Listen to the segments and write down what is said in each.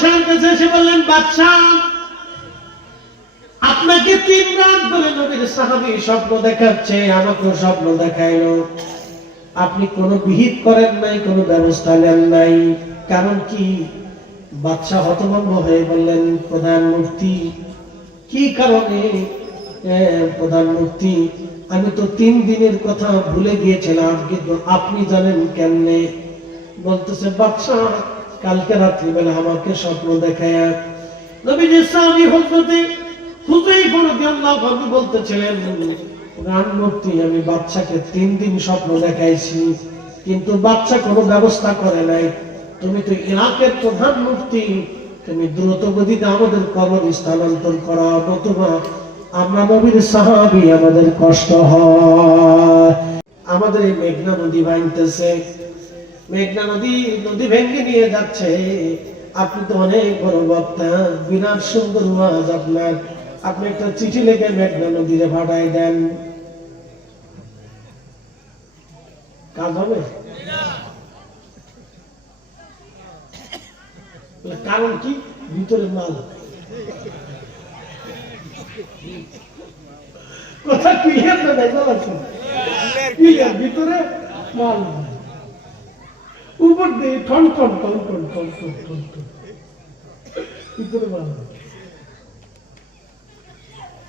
বাদশাহের কাছে এসে বললেন, বাদশাহ আপনাকে 3 রাত ধরে নবীর সাহাবী স্বপ্ন দেখাচ্ছে, আমাকেও স্বপ্ন দেখাইলো, আপনি কোনো বিহিত করেন নাই, কোনো ব্যবস্থা নেন নাই, কারণ কি? বাদশাহ হতভম্ব হয়ে বললেন, প্রধান মুফতি কি কারণে? প্রধান মুফতি আমি তো 3 দিনের কথা ভুলে গিয়েছিলাম, কিন্তু আপনি জানেন কেমনে? বলতেছে, বাদশাহ কালকে রাত্রিবেলা আমাকে স্বপ্ন দেখায় নবীজির সাহাবী হযরতে হুযায়ফা রাদিয়াল্লাহু আনহু বলতেছিলেন, প্রধান মুফতি আমি বাদশাকে 3 দিন স্বপ্ন দেখাইছি, কিন্তু বাদশা কোনো ব্যবস্থা করে নাই। তুমি তো ইরাকের প্রধান মুফতি, তুমি দ্রুত গতিতে আমাদের কবর স্থানান্তর করা, নতুবা আমরা নবীর সাহাবী, আমাদের কষ্ট হয়। আমাদের এই মেঘনা নদী ভাঙতেছে, মেঘনা নদী ভেঙে নিয়ে যাচ্ছে। আপনি তো অনেক বড় বক্তা, বিরাট সুন্দর ওয়াজ আপনার, আপনি একটা চিঠি লিখে মেঘনা নদীরে পাঠাই দেন, কাজ হবে? কারণ কি? ভিতরে মাল, কথা ক্লিয়ার না দেখা যাচ্ছে, ক্লিয়ার, ভিতরে মাল, উপর দিয়ে ঠন ঠন ঠন ঠন ঠন ঠন ঠন ঠন, ভিতরে মাল।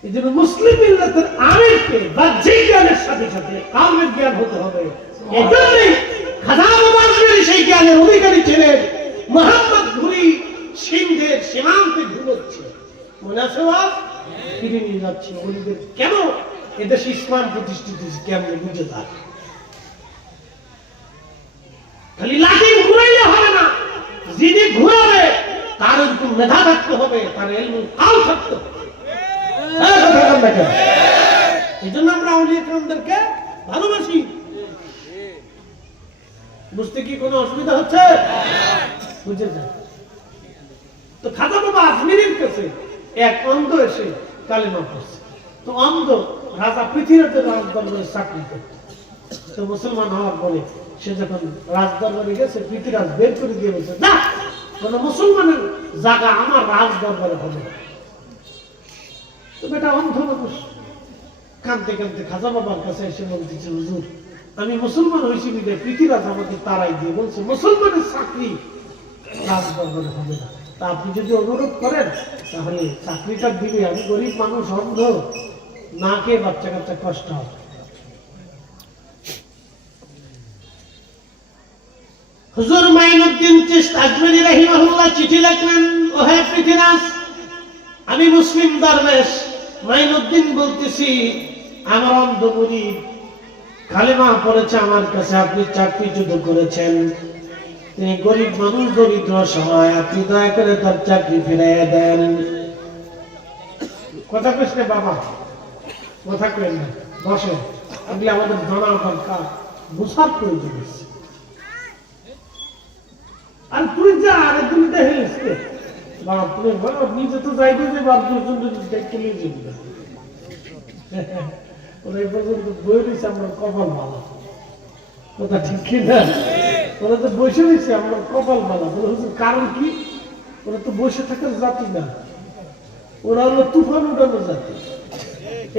এই জন্য মুসলিম মিল্লাতের আমিরকে বাহ্যিক জ্ঞানের সাথে সাথে কামের জ্ঞান হতে হবে। এজন্যই হাজারো বছরের সেই জ্ঞানের অধিকারী ছিলেন মুহাম্মদ ঘুরি সিন্ধের সীমান্তে ঘুরছে, মনে আছে? ফিরে নিয়ে যাচ্ছে ওদের, কেন? এদেশে ইসলাম প্রতিষ্ঠিত কেমন বুঝে তার, খালি লাঠি ঘুরাইলে হবে না, যিনি ঘুরাবে তার একটু মেধা থাকতে হবে, তার ইলমুল কাল থাকতে হবে। এই জন্য আমরা আউলিয়া কেরামদেরকে ভালোবাসি। বুঝতে কি কোনো অসুবিধা হচ্ছে? বুঝে যায় তো। খাজা বাবা আজমিরের কাছে এক অন্ধ এসে কালেমা পড়ছে। তো অন্ধ রাজা পৃথিবীতে রাজদরবারে চাকরি করত, তো মুসলমান হওয়ার পরে সে যখন রাজদরবারে গেছে, পৃথিরাজ বের করে দিয়ে বলছে, না, কোন মুসলমানের জায়গা আমার রাজদরবারে হবে না। তো বেটা অন্ধ মানুষ কাঁদতে কাঁদতে খাজা বাবার কাছে এসে বলতেছে, হুজুর আমি মুসলমান হয়েছি বিদে পৃথিবীরাজ আমাকে তারাই দিয়ে বলছে মুসলমানের চাকরি রাজদরবারে হবে না, তা আপনি যদি অনুরোধ করেন তাহলে চাকরিটা দিবে, আমি গরিব মানুষ, অন্ধ, না খেয়ে বাচ্চা কাচ্চা কষ্ট হবে। হুজুর মাইনুদ্দিন চিশতি আজমেরী রাহিমাহুল্লাহ চিঠি লিখলেন, ওহে পৃথিবীরাজ, আমি মুসলিম দরবেশ মাইনুদ্দিন বলতেছি, আমার অন্ধ মুরিদ কালেমা পড়েছে আমার কাছে, আপনি চাকরিচ্যুত করেছেন, তিনি গরিব মানুষ, দরিদ্র সহায়, আপনি দয়া করে তার চাকরি ফিরাইয়া দেন। কথা কইস না বাবা, কথা কইন না, বসে, এগুলি আমাদের জানা দরকার, বুঝার প্রয়োজন আছে। আর তুই যা আরেকদিন দেখেছিস বাবা, তুমি বলো নিজে তো যাইবে যে বাপ দেখতে নিয়ে যাবে, ওরা এই পর্যন্ত বই দিচ্ছে আমরা কপাল ভালো, কথা ঠিক কিনা? ওরা তো বসে দিচ্ছে আমরা কপাল ভালো, কারণ কি? ওরা তো বসে থাকার জাতি না, ওরা হলো তুফান উঠানো জাতি।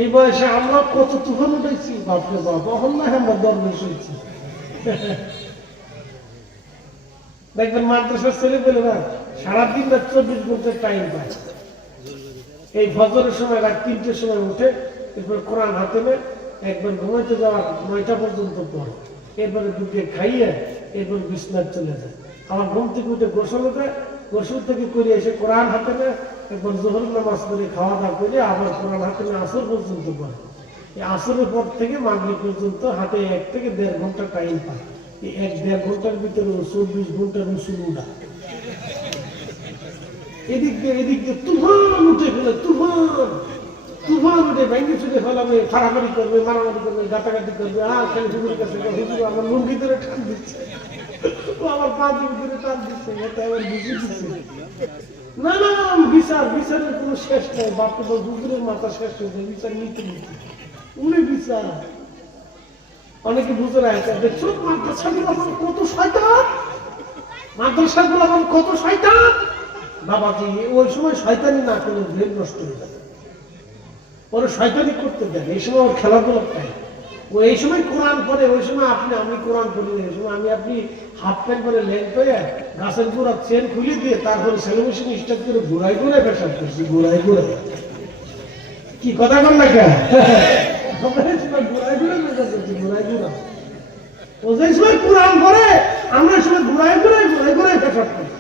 এই বয়সে আমরা কত তুফান উঠাইছি, বাপরে বাপ, অহন না আমরা দরবেশ হয়েছি। দেখবেন মাদ্রাসার ছেলে পেলে না সারাদিন রাত 24 ঘন্টা টাইম পায়, এই ফজরের সময় রাত 3টের সময় উঠে, এরপর কোরআন হাতে নেয়, একবার ঘুমাইতে যাওয়ার 9টা পর্যন্ত পড়ে, এরপরে দুটো খাইয়ে এরপর বিছনায় চলে যায়, আমার ঘুম থেকে উঠে গোসল দেয়, গোসল থেকে করে এসে কোরআন হাতে নেয়, একবার জোহর নামাজ করে খাওয়া দাওয়া করে আবার কোরআন হাতে নিয়ে আসর পর্যন্ত পড়ে। এই আসরের পর থেকে মাগরিব পর্যন্ত হাতে 1 থেকে 1.5 ঘন্টা টাইম পায়। এই 1-1.5 ঘন্টার ভিতরে 24 ঘন্টার রসুল উঠা, এদিক দিয়ে তুফান উঠে ফেলে, তুফান উঠে ভেঙে চুলে ফেলাবে, ফাড়াফাড়ি করবে, মারামারি করবে, গাতাগাতি করবে, আর খালি হুজুরের কাছে হুজুর আমার লুঙ্গি ধরে টান দিচ্ছে, ও আমার পাঁচের ধরে টান দিচ্ছে, এটা আবার বুঝে দিচ্ছে। না না, বিচারের কোনো শেষ নাই, বাপকে তো হুজুরের মাথা শেষ হয়ে যায়, বিচার নিতে উনি বিচার। অনেকে বুঝে না, দেখছো মাদ্রাসাগুলো কত শয়তান, মাদ্রাসাগুলো কত শয়তান, বাবাজি ওই সময় শয়তানি না করলে ব্রেন নষ্ট হয়ে যাবে, ওরা শয়তানি করতে দেন, এই সময় ওর খেলাধুলা পায়। ও এই সময় কোরআন পড়ে, ওই সময় আমি কোরআন পড়ি না, এই সময় আপনি হাফ প্যান্ট পরে ল্যাংট হয়ে গাছের গোড়া চেন খুলে দিয়ে তারপরে সেলিব্রেশন স্টার্ট করে ঘুরাই ঘুরাই পেশাব করছি, ঘুরাই ঘুরাই। কি কথা বল না কেন? ঘুরাই ঘুরাই পেশাব করছি, ঘুরাই ঘুরাই। ও যে সময় কোরআন পড়ে আমরা সময় ঘুরাই ঘুরাই ঘুরাই ঘুরাই পেশাব করছি।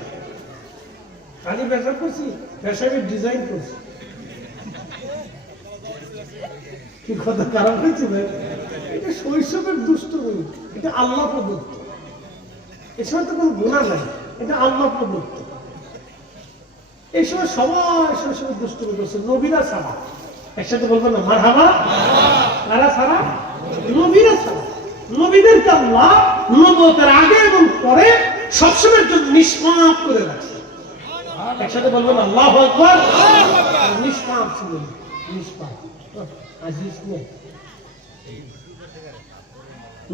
খালি পেশাব করছি, পেশাবের ডিজাইন করছি। কি কথা খারাপ হয়েছে ভাই? এটা শৈশবের দুষ্টুমি, এটা আল্লাহ প্রদত্ত। এ সময় তো কোনো গুনাহ নাই, এটা আল্লাহ প্রদত্ত। এই সময় সবাই শৈশবের দুষ্টুমি করছে, নবীরা ছাড়া। একসাথে বলবেন না মারহাবা? কারা ছাড়া? নবীরা ছাড়া। নবীদেরকে আল্লাহ নবুয়তের আগে এবং পরে সবসময়ের জন্য নিষ্পাপ করে রাখছে। একসাথে বলবেন আল্লাহু আকবার। নিষ্পাপ ছিলেন, নিষ্পাপ। আজিজ নেই,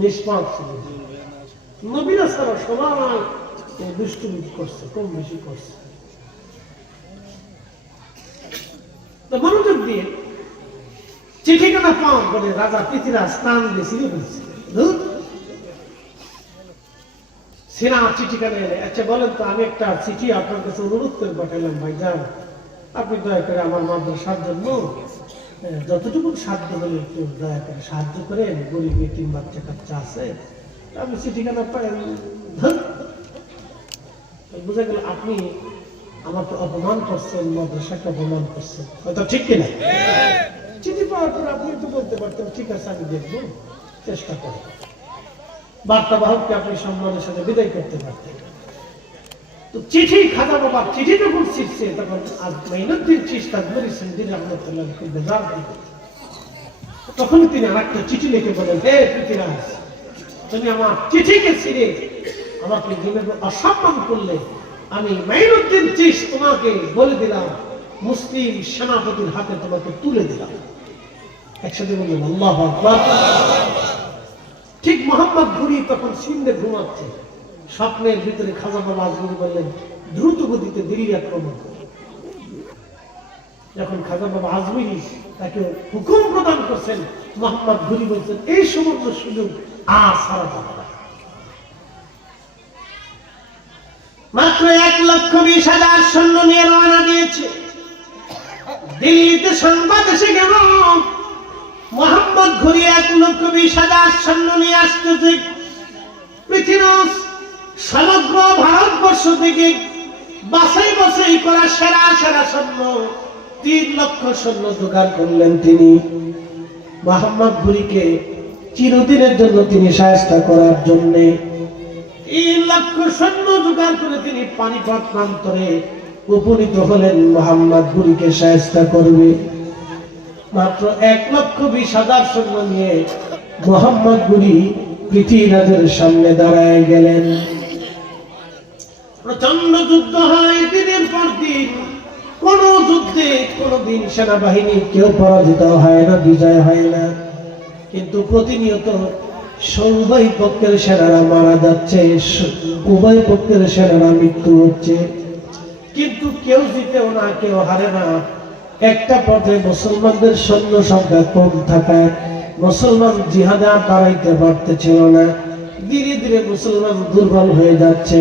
নিষ্পাপ ছিলেন। নবীরা ছাড়া সবাই দুষ্টুমি করছে, কম বেশি করছে। মনোযোগ দিয়ে চিঠিখানা পাওয়ার পরে রাজা পৃথিবীরাজ স্থান দিয়ে ছিঁড়ে ফেলছে। সিনা চিঠিখানা এলে, আচ্ছা বলেন তো, আমি একটা চিঠি আপনার কাছে অনুরোধ করে পাঠালাম, ভাই যান আপনি দয়া করে আমার মাদ্রাসার জন্য যতটুকু সাধ্য হলে একটু দয়া করে সাহায্য করেন, গরিব এতিম বাচ্চা কাচ্চা আছে। আমি চিঠিখানা পাই, বোঝা গেল আপনি আমাকে অপমান করছেন, মাদ্রাসাকে অপমান করছেন। হয়তো ঠিক কিনা? চিঠি পাওয়ার পর আপনি তো বলতে পারতেন ঠিক আছে আমি দেখবো, চেষ্টা করব। বার্তাবাহককে আপনি সম্মানের সাথে বিদায় করতে পারতেন। তো চিঠি খাজা বাবা চিঠি যখন শিখছে তখন মাইনুদ্দিন চিশতি মরিসিন্দি রাহমাতুল্লাহ খুব বেজার দিল। তখন তিনি আরেকটা চিঠি লিখে বলেন, হে পৃথিবীরাজ, তুমি আমার চিঠিকে ছিঁড়ে আমাকে যেভাবে অসম্মান করলে, আমি মাইনুদ্দিন চিশতি তোমাকে বলে দিলাম, মুসলিম সেনাপতির হাতে তোমাকে তুলে দিলাম। একসাথে বললেন আল্লাহু আকবার। ঠিক মোহাম্মদ ঘুরি তখন সিন্ধে ঘুমাচ্ছে, স্বপ্নের ভিতরে খাজা বাবা আজমিরি বললেন দ্রুত গতিতে দিল্লি আক্রমণ। যখন খাজা বাবা আজমিরি তাকে হুকুম প্রদান করছেন, মোহাম্মদ ঘুরি বলছেন এই সমস্ত সুযোগ আর ছাড়া যাবে না। মাত্র 1,20,000 সৈন্য নিয়ে রওনা দিয়েছে। দিল্লিতে সংবাদ এসে গেল মোহাম্মদ ঘুরি 1,20,000 সৈন্য নিয়ে আসতেছে। পৃথিবীর সমগ্র ভারতবর্ষ থেকে বাছাই বাছাই করা সেরা সেরা সৈন্য 3 লক্ষ সৈন্য জোগাড় করলেন তিনি। মোহাম্মদ ঘুরিকে চিরদিনের জন্য তিনি শায়েস্তা করার জন্য 3 লক্ষ সৈন্য জোগাড় করে তিনি পানিপথ প্রান্তরে উপনীত হলেন। মোহাম্মদ ঘুরিকে শায়েস্তা করবে। মাত্র 1,20,000 সৈন্য নিয়ে মোহাম্মদ ঘুরি পৃথিবীরাজের সামনে দাঁড়ায় গেলেন। প্রচন্ড যুদ্ধ হয় দিনের পর দিন। কোন যুদ্ধে কোনদিন সেনাবাহিনী কেউ পরাজিত হয় না, বিজয় হয় না, কিন্তু প্রতিনিয়ত উভয় পক্ষের সেনারা মারা যাচ্ছে, উভয় পক্ষের সেনারা মৃত্যু হচ্ছে, কিন্তু কেউ জিতেও না, কেউ হারে না। একটা পর্যায়ে মুসলমানদের সৈন্য সংখ্যা কম থাকায় মুসলমান জিহাদে আর দাঁড়াইতে পারতেছিল না। ধীরে ধীরে মুসলমান দুর্বল হয়ে যাচ্ছে।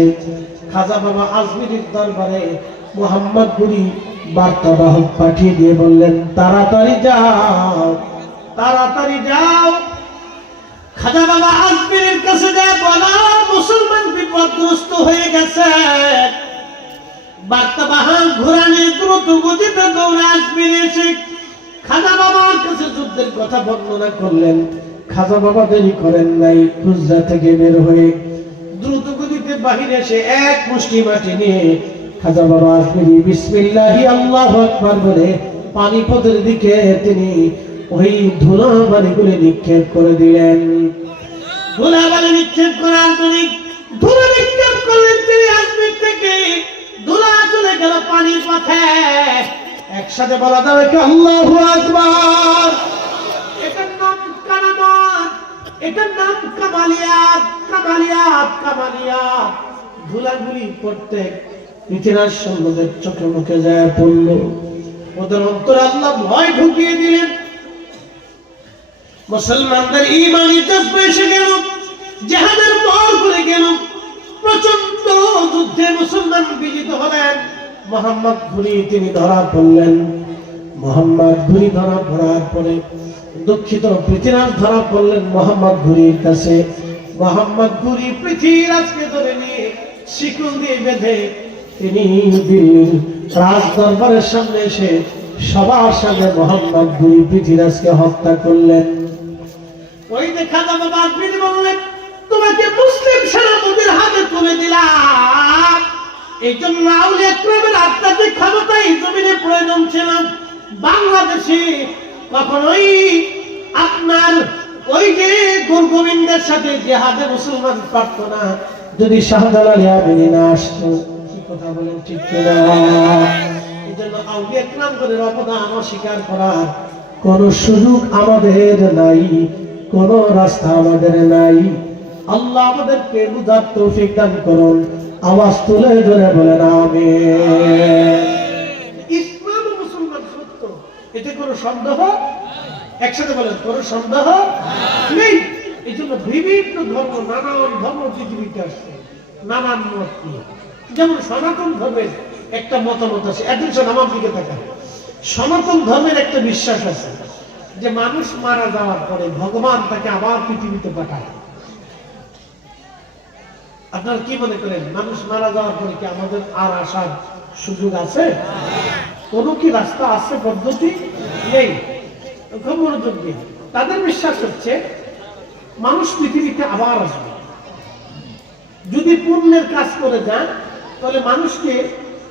খাজা বাবা আজমিরির দরবারে মোহাম্মদ ঘুরি বার্তাবাহক পাঠিয়ে দিয়ে বললেন, তাড়াতাড়ি যাও, তাড়াতাড়ি যাও। খাজা বাবা আজমিরির কাছে যায় বলা, মুসলমান বিপদগ্রস্ত হয়ে গেছে। বার্তাবাহক ঘোড়া নিয়ে দ্রুত গতিতে দৌড়ে আজমিরে এসে খাজা বাবার কাছে যুদ্ধের কথা বর্ণনা করলেন। খাজা বাবা দেরি করেন নাই, হুজরা থেকে বের হয়ে দ্রুত গতিতে বাহিরে এসে এক মুষ্টি মাটি নিয়ে খাজা বাবা আজমিরি বিসমিল্লাহি আল্লাহু আকবার বলে পানিপথের দিকে তিনি ওই ধুলাবালিগুলি নিক্ষেপ করে দিলেন। ধুলাবালি নিক্ষেপ করার পরে ধুলা নিক্ষেপ করলেন তিনি। আজমির থেকে ধুলা চলে গেল পানির পথে। একসাথে বলা যাবে কি আল্লাহু আকবার। এটার নাম কারামাত, এটার নাম কামালিয়াত, কামালিয়াত, কামালিয়াত। ধুলাগুলি পড়তে পৃথিবীর সৈন্যদের চোখে মুখে যায় পড়ল। ওদের অন্তরে আল্লাহ ভয় ঢুকিয়ে দিলেন। মুসলমানদের ঈমানি জজ্বা এসে গেল, জিহাদের বল করে গেল। প্রচন্ড যুদ্ধে মুসলমান বিজিত হলেন। মুহাম্মদ ঘুরি তিনি ধরা পড়লেন। মুহাম্মদ ঘুরি ধরা পড়ার পরে দুঃখিত পৃথিবীরাজ ধরা পড়লেন মুহাম্মদ ঘুরির কাছে। মুহাম্মদ ঘুরি পৃথিবীরাজকে ধরে নিয়ে শিকল দিয়ে বেঁধে তিনি দিল্লির রাজ দরবারের সামনে এসে সবার সামনে মুহাম্মদ ঘুরি পৃথিবীরাজকে হত্যা করলেন। ওই দেখা যাবে বাদবির বললেন, তোমাকে মুসলিম সেনাপতির হাতে তুলে দিলাম, এই জন্য আউলিয়া ইকরামের আধ্যাত্মিক ক্ষমতা এই জমিনে প্রয়োজন ছিল। বাংলাদেশে কখনোই আপনার ওই যে গুরগোবিন্দের সাথে জিহাদে মুসলমান পারত না যদি শাহজালাল ইয়ামানি না আসতো। কি কথা বলেন ঠিক কিনা? এই জন্য আউলিয়া ইকরামদের অবদান অস্বীকার করার কোন সুযোগ আমাদের নাই, কোন রাস্তা আমাদের নাই। আল্লাহ আমাদেরকে বুঝার তৌফিক দান করুন। আওয়াজ তুলে ধরে বলেন আমিন। ইসলাম ও মুসলমান সত্য, এতে কোনো সন্দেহ, একসাথে বলেন কোনো সন্দেহ নেই। এই জন্য বিভিন্ন ধর্ম, নানান ধর্ম পৃথিবীতে আসছে, নানান মত নিয়ে। যেমন সনাতন ধর্মের একটা মতামত আছে, একজন আমার দিকে তাকায়। সনাতন ধর্মের একটা বিশ্বাস আছে যে মানুষ মারা যাওয়ার পরে ভগবান তাকে আবার পৃথিবীতে পাঠায়। আপনারা কি মনে করেন, মানুষ মারা যাওয়ার পরে কি আমাদের আর আসার সুযোগ আছে? কোনো কি রাস্তা আছে, পদ্ধতি নেই? খুব মনোযোগ দিন। তাদের বিশ্বাস হচ্ছে মানুষ পৃথিবীতে আবার আসবে। যদি পুণ্যের কাজ করে যান তাহলে মানুষকে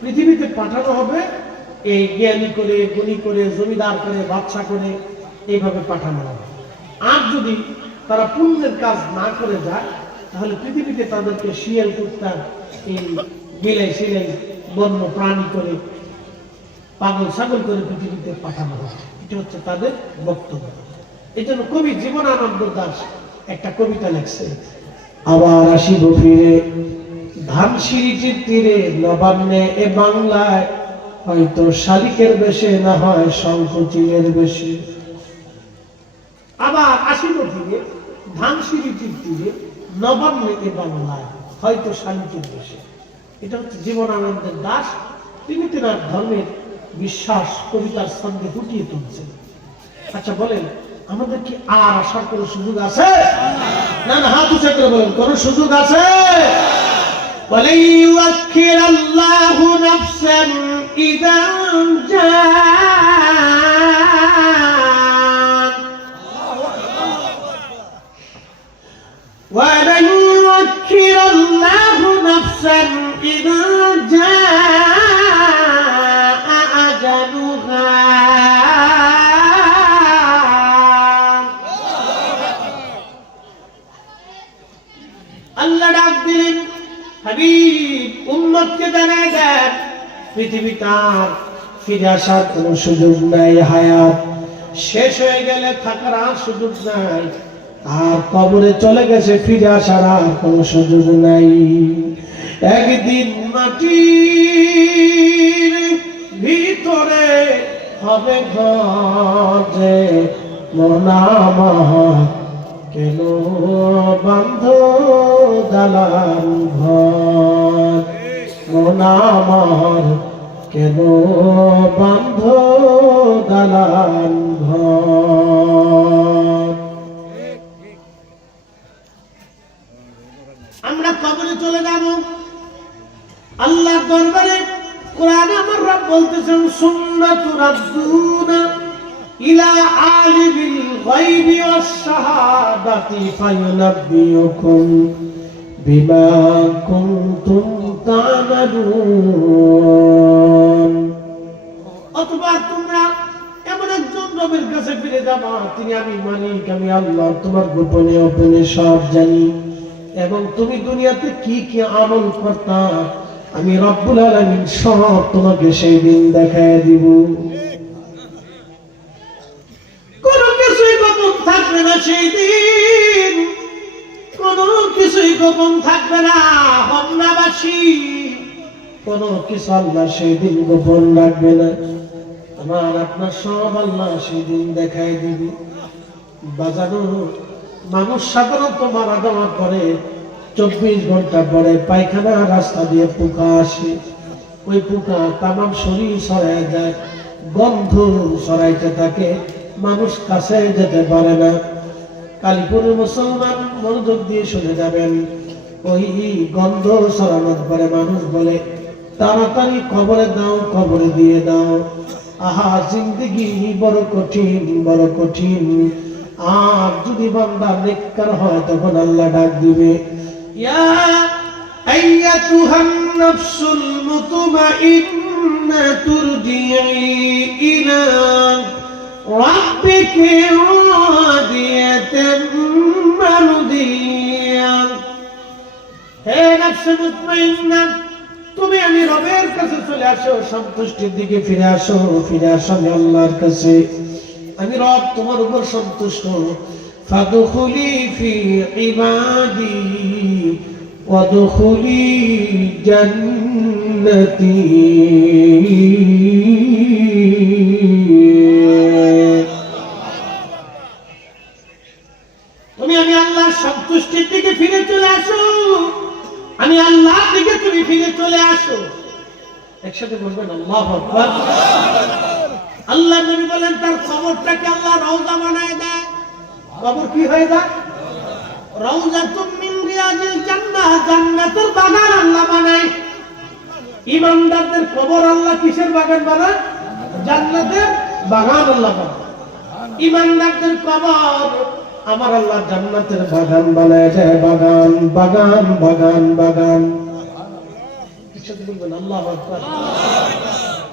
পৃথিবীতে পাঠানো হবে এই জ্ঞানী করে, গুণী করে, জমিদার করে, বাদশা করে, এইভাবে পাঠানো হবে। আর যদি তারা পুণ্যের কাজ না করে যায় তাহলে পৃথিবীতে তাদেরকে শিয়াল, কুত্তা, এই বিলাই সিলাই বন্য প্রাণী করে, পাগল ছাগল করে পৃথিবীতে পাঠানো হবে। এটা হচ্ছে তাদের বক্তব্য। এই জন্য কবি জীবনানন্দ দাশ একটা কবিতা লিখছে, আবার আসিব ফিরে ধানসিঁড়িটির তীরে নবান্নে এ বাংলায়, হয়তো শালিকের বেশে না হয় শঙ্খচিলের বেশে। আবার আসিব ফিরে ধানসিঁড়িটির তীরে নবান্নে এ বাংলায়, হয়তো শালিকের বেশে। এটা হচ্ছে জীবনানন্দের দাস। তিনি তেনার ধর্মের বিশ্বাস কবিতার সঙ্গে ফুটিয়ে তুলছেন। আচ্ছা বলেন, আমাদের কি আর আসার কোন সুযোগ আছে? না না, হাত উঁচা করে বলেন, কোন সুযোগ আছে? বলে ইউআখির আল্লাহু নাফসান ইযা জাআ ওয়া লা ইউআখির আল্লাহু নাফসান ইযা জাআ আজালুহা। আল্লাহ ডাক দিলেন, হাবিব উম্মতকে জানায় দেন পৃথিবী তার ফিরে আসার কোনো সুযোগ নাই। হায়াত শেষ হয়ে গেলে থাকার আর সুযোগ নাই, আর কবরে চলে গেছে ফিরে আসার আর কোনো সুযোগ নাই। একদিন মাটির ভিতরে হবে ঘরে মোনামা, কেন বন্ধ দালান ঘর, মোনামার কেন বন্ধ দালান ঘর। আমরা কবরে চলে যাব, আল্লাহর দরবারে। কোরআনে আমার রব বলতেছেন, সুন্নাতু রাদ্দুনা ইলা আলিমিল গায়বি ওয়াস শাহাদাতি ফায়ুনাব্বিউকুম বিমা কুনতুম তা'মালুন। অথবা তোমরা এমন একজন রবের কাছে ফিরে যাবা, তিনি আমি মালিক, আমি আল্লাহ, তোমার গোপনে গোপনে সব জানি, এবং তুমি দুনিয়াতে কি কি আমল করতা আমি রব্বুল আলামিন সব তোমাকে সেই দিন দেখায় দিব। কোনো কিছুই গোপন থাকবে না সেই দিন, কোনো কিছুই গোপন থাকবে না। হোমনাবাসী কোনো কিছু আল্লাহ সেই দিন গোপন রাখবে না। আমার আপনার সব আল্লাহ সেই দিন দেখাই দিবে। বাজানো মানুষ সাধারণত মারা যাওয়ার পরে 24 ঘন্টা পরে পায়খানা রাস্তা দিয়ে পোকা আসে, ওই পোকা তামাম শরীর ছড়ায় যায়, গন্ধ ছড়াইতে থাকে, মানুষ কাছে যেতে পারে না। কালীপুরের মুসলমান মনোযোগ দিয়ে শুনে যাবেন, ওই গন্ধ ছড়ানোর পরে মানুষ বলে তাড়াতাড়ি কবরে দাও, কবরে দিয়ে দাও। আহা, জিন্দেগি বড় কঠিন, বড় কঠিন। আর যদি বান্দা নেককার হয় তখন আল্লাহ ডাক দিবে, ইয়া আইয়াতুহান নাফসুল মুতমাইন্না তুরজিই ইলা রাব্বিকি রাদিয়াতান মারদিয়া। হে নফস মুতমাইন্না, তুমি আমি রবের কাছে চলে আসো, সন্তুষ্টির দিকে ফিরে আসো, ফিরে আসো আমি আল্লাহর কাছে। আমি রব তোমার উপর সন্তুষ্ট। ফাদখুলি ফি ইবাদি ওয়াদখুলি জান্নাতি। তুমি আমি আল্লাহর সন্তুষ্টির দিকে ফিরে চলে আসো, আমি আল্লাহর দিকে তুমি ফিরে চলে আসো। একসাথে বলবেন আল্লাহু আকবার। আল্লাহ নবী বলেন তার কবরটাকে আল্লাহ রওজা বানায় দেয়। কবর কি হয়ে যায়? রওজাতুম মিন রিয়াজিল জান্নাহ, জান্নাতের বাগান আল্লাহ বানায়। ঈমানদারদের কবর আল্লাহ কিসের বাগান বানায়? জান্নাতের বাগান আল্লাহ বানায়। ঈমানদারদের কবর আমার আল্লাহ জান্নাতের বাগান বানায় দেয়। বাগান বাগান বাগান বাগান। কিছু বলবেন আল্লাহু আকবার।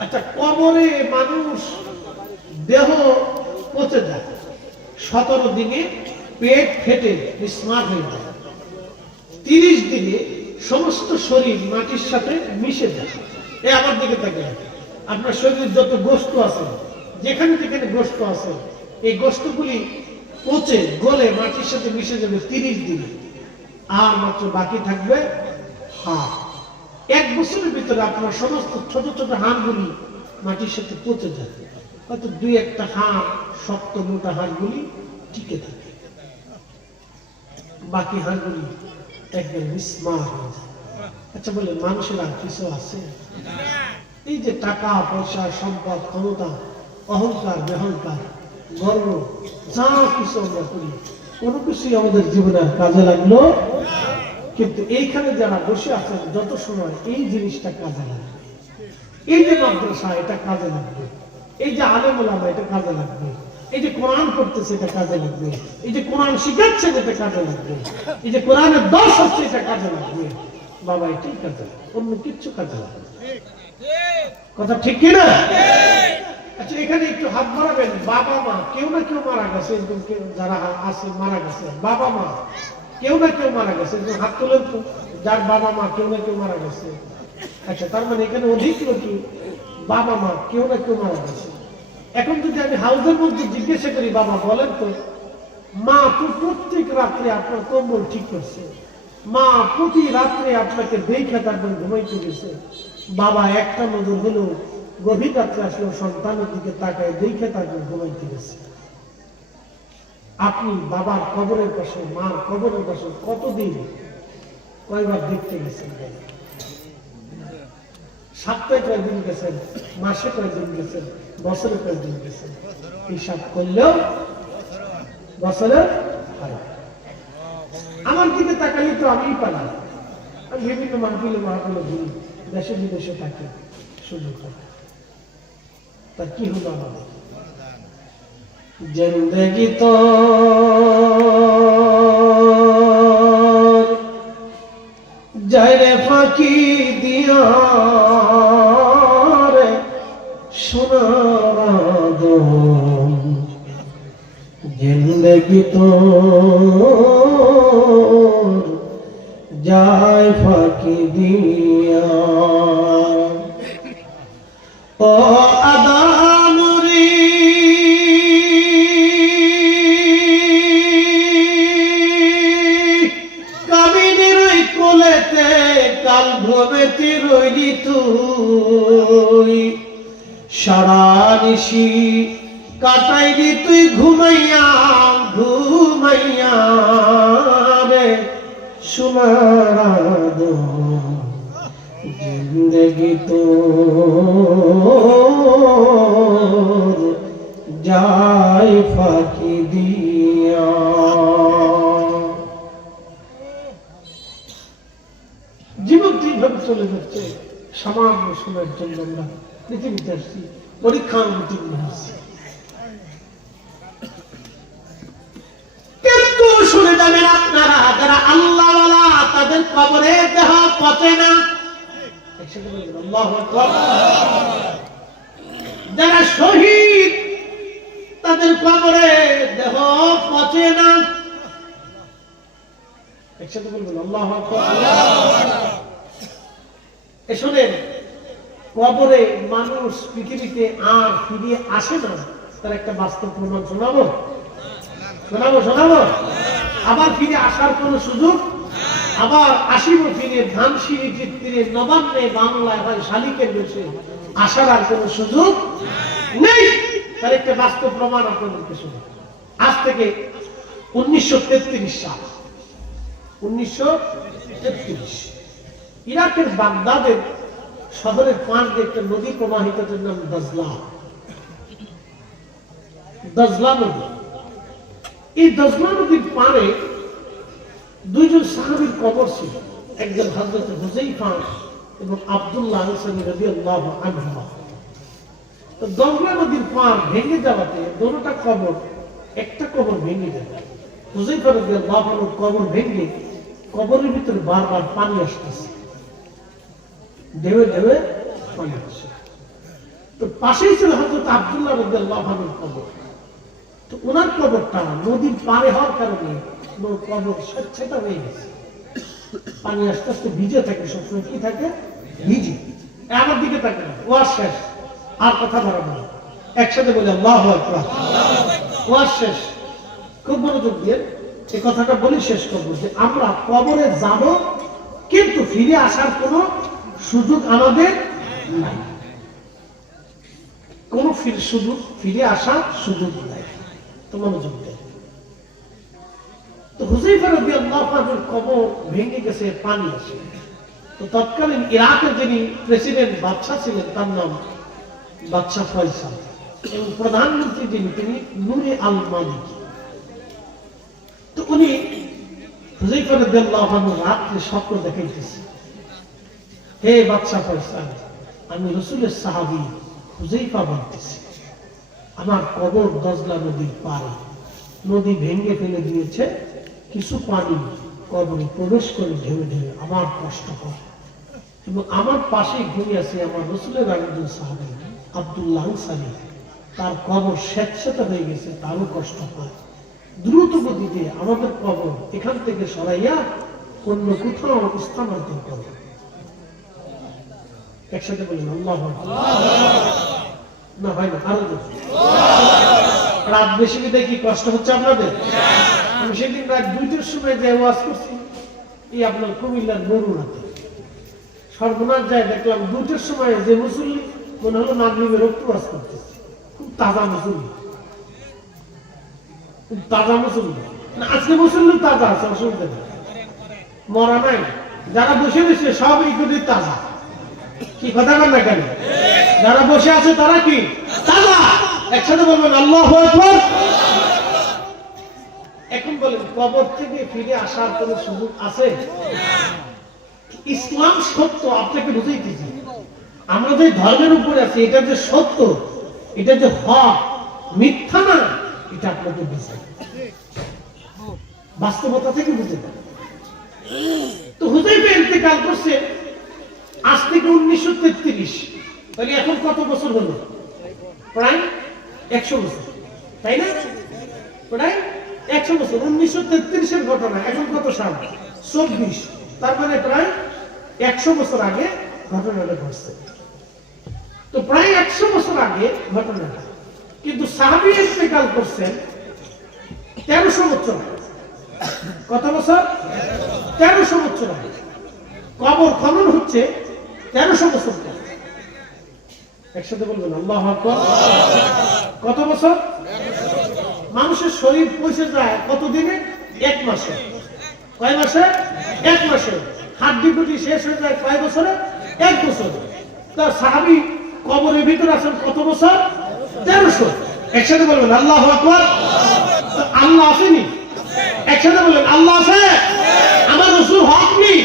আচ্ছা, কবরে মানুষ দেহ পচে যায়, 17 দিনে পেট ফেটে বিস্মার হয়ে যায়, 30 দিনে সমস্ত শরীর মাটির সাথে মিশে যায়। আমার দিকে তাকিয়ে, আপনার শরীরের যত গোস্ত আছে, যেখানে যেখানে গোস্ত আছে, এই গোস্তগুলি পচে গলে মাটির সাথে মিশে যাবে 30 দিনে। আর মাত্র বাকি থাকবে হাড়। 1 বছরের ভিতরে আপনার সমস্ত ছোট ছোট হাড়গুলি মাটির সাথে পচে যায়। হয়তো 2-1টা হাড়, শক্ত মোটা হাড়গুলি টিকে থাকে, বাকি হাড়গুলি একদম বিস্মার হয়ে যায়। আচ্ছা বলে, মানুষের আর কিছু আছে? এই যে টাকা পয়সা, সম্পদ, ক্ষমতা, অহংকার, বেহংকার, গর্ব, যা কিছু আমরা করি, কোনো কিছুই আমাদের জীবনের কাজে লাগলো। কিন্তু এইখানে যারা বসে আছেন, যত সময় এই জিনিসটা কাজে লাগবে। এই যে মাদ্রাসা, এটা কাজে লাগবে। এই যে আলেম ওলামা, এটা কাজে লাগবে। এই যে কোরআন পড়তেছে, এটা কাজে লাগবে। এই যে কোরআন শিখাচ্ছে, এটা কাজে লাগবে। এই যে কোরআনের দর্শ হচ্ছে, এটা কাজে লাগবে। বাবা, এটাই কাজে লাগবে, অন্য কিচ্ছু কাজে লাগবে। কথা ঠিক কিনা? আচ্ছা, এখানে একটু হাত বাড়াবেন। বাবা মা কেউ না কেউ মারা গেছে, এরকম কেউ যারা আছে মারা গেছে। বাবা মা কেউ না কেউ মারা গেছে, এরকম হাত তোলেন তো, যার বাবা মা কেউ না কেউ মারা গেছে। আচ্ছা, তার মানে এখানে অধিক লোকই বাবা মা কেউ না কেউ মারা গেছে। এখন যদি আমি হাউসের মধ্যে জিজ্ঞাসা করি, বাবা বলেন তো, মা তো প্রত্যেক রাত্রে আপনার কম্বল ঠিক করছে, মা প্রতি রাত্রে আপনাকে দেখে তারপর ঘুমাইতে গেছে, বাবা একটা নজর হলেও গভীর রাত্রে আসলে সন্তানের দিকে তাকায় দেখে তারপর ঘুমাইতে গেছে। আপনি বাবার কবরের পাশে, মার কবরের পাশে কতদিন, কয়বার দেখতে গেছেন? সপ্তাহে কয়েকদিন গেছেন, মাসে কয়েকদিন গেছেন, বছরে কয়েকদিন গেছেন? হিসাব করলেও বছরে হয়। আমার দিকে তাকালে তো আমিই পারি। আমি বিভিন্ন মাহফিলে মাহফিলে ঘুরি, দেশে বিদেশে থাকি, সুযোগ হয়। তা কি হলো আমাদের জিন্দেগি? তো যাইরে ফাঁকি দিয়া রে সোনার আদম, জিন্দেগি তো যায় ফাঁকি দিয়া। ও আদম রে, কামিনীর কোলেতে কাল ভ্রমেতে রইলি তুই, সারা নিশি কাটাইলি তুই ঘুমাইয়া ঘুমাইয়া রে সোনার জিন্দগি তো যায় ফাঁকি দিয়া। জীবন কিভাবে চলে যাচ্ছে, সামান্য সময়ের জন্য আমরা পৃথিবীতে আসছি, পরীক্ষার উত্তীর্ণ হচ্ছি। কিন্তু শুনে যাবেন আপনারা, যারা আল্লাহওয়ালা তাদের কবরে দেহ পচে না। আল্লাহু আকবার। যারা শহীদ তাদের কবরে দেহ পচে না। একসাথে বলবেন আল্লাহু আকবার। শোনেন, কবরে মানুষ পৃথিবীতে আর ফিরে আসে না, তার একটা বাস্তব প্রমাণ শোনাবো শোনাবো শোনাবো আবার ফিরে আসার কোন সুযোগ, আবার আসিব ফিরে ধানসিঁড়ি তীরে নবান্নে বাংলায় হয় শালিকের বসে, আসার আর কোন সুযোগ নেই। তার একটা বাস্তব প্রমাণ আপনাদেরকে শোনা। আজ থেকে 1933 সাল, 1933 ইরাকের বাগদাদের শহরের পাশ দিয়ে একটা নদী প্রবাহিত, নাম দজলা। দজলা নদী। এই দজলা নদীর পাড়ে দুইজন সাহাবীর কবর ছিল, একজন হযরত হুযায়ফা এবং আব্দুল্লাহ আনসারী রাদিয়াল্লাহু আনহু। তো দজলা নদীর পাড় ভেঙে যাওয়াতে দুটোটা কবর, একটা কবর ভেঙে যায়। হুযায়ফা রাদিয়াল্লাহু আনহু কবর ভেঙে কবরের ভিতরে বারবার পানি আসতেছে, ঢেউে ঢেউে পানি আসে। তো পাশেই ছিল হযরত আব্দুল্লাহ রাদিয়াল্লাহু আনহুর কবর। তো ওনার কবরটা নদীর পারে হওয়ার কারণে কবর স্বচ্ছতা হয়ে গেছে, পানি আস্তে আস্তে ভিজে থাকে, সবসময় কি থাকে, ভিজে। আমার দিকে থাকে না, ওয়াজ শেষ, আর কথা বাড়াবো না, একসাথে বলে আল্লাহু আকবার। ওয়াজ শেষ, খুব মনোযোগ দিয়ে এই কথাটা বলি শেষ করবো যে আমরা কবরে যাব, কিন্তু ফিরে আসার কোন সুযোগ আমাদের নাই, কোন সুযোগ ফিরে আসার সুযোগ নাই। তো মনোযোগ দেয়। তো হুযায়ফা রাদিয়াল্লাহু আনহুর কবর ভেঙে গেছে, পানি আসে। তো তৎকালীন ইরাকের যিনি প্রেসিডেন্ট বাদশা ছিলেন, তার নাম বাদশা ফয়সাল, এবং প্রধানমন্ত্রী যিনি, তিনি নূরে আল মালিকি। তো উনি হুযায়ফা রাদিয়াল্লাহু আনহু রাত্রে স্বপ্ন দেখাইতেছে, হে বাদশা ফয়সাল, আমি রাসূলের সাহাবী হুযায়ফা বলতেছি, আমার কবর দজলা নদীর পাড়ে, নদী ভেঙে ফেলে দিয়েছে, কিছু পানি কবরে প্রবেশ করে ঢেউে ঢেউে আমার কষ্ট হয়, এবং আমার পাশে ঘুমিয়ে আছে আমার রাসূলের একজন সাহাবী আব্দুল্লাহ আনসারী, তার কবর স্বেচ্ছাতা হয়ে গেছে, তারও কষ্ট হয়। দ্রুত গতিতে আমাদের কবর এখান থেকে সরাইয়া অন্য কোথাও স্থানান্তর করো। একসাথে বলেন আল্লাহু আকবার। না ভাই না, আরো রাত বেশি বিদায় কি কষ্ট হচ্ছে আপনাদের? আমি সেদিন রাত 2টার সময় যে ওয়াজ করছি, এই আপনার কুমিল্লার বরুণাতে সর্বনাশ যায়, দেখলাম 2টার সময় যে মুসল্লি মনে হলো মাগরিবের রক্ত ওয়াজ করতেছে, খুব তাজা মুসল্লি, খুব তাজা মুসল্লি। না আজকে মুসল্লি তাজা আছে, অসুবিধা নেই, মরা নাই। যারা বসে বসে সব এই করে তাজা, কি কথা বল না কেন? যারা বসে আছে তারা কি তাজা? একসাথে বলবেন আল্লাহু আকবার। এখন বলেন, কবর থেকে ফিরে আসার কোন সুযোগ আছে? ইসলাম সত্য, আপনাকে বুঝাইতেছি। আমরা যে ধর্মের উপরে আছি, এটা যে সত্য, এটা যে হক, মিথ্যা না, এটা আপনাকে বুঝাই, বাস্তবতা থেকে বুঝে দেন। তো হুযায়ফা ইন্তেকাল করছে আজ থেকে 1933, তাহলে এখন কত বছর হলো? প্রায় 100 বছর, তাই না? প্রায় 100 বছর। 1933 এর ঘটনা, এখন কত সাল? 24। তার মানে প্রায় 100 বছর আগে ঘটনাটা ঘটছে। তো প্রায় 100 বছর আগে ঘটনাটা, কিন্তু সাহাবী ইন্তেকাল করছেন 1300 বছর। কত বছর? 1300 বছর আগে। কবর খনন হচ্ছে 1300 বছর পর। একসাথে বলবেন আল্লাহু আকবার। কত বছর? মানুষের শরীর পৌঁছে যায় কত দিনে? 1 মাসে। কয় মাসে? 1 মাসে। হাড্ডি গুটি শেষ হয়ে যায় কয় বছরে? 1 বছরে। তা সাহাবী কবরের ভিতর আছেন কত বছর? 1300। একসাথে বলবেন আল্লাহু আকবার। আল্লাহ আসেনি? একসাথে বলবেন আল্লাহ আছে। আমার রাসূল হক নি?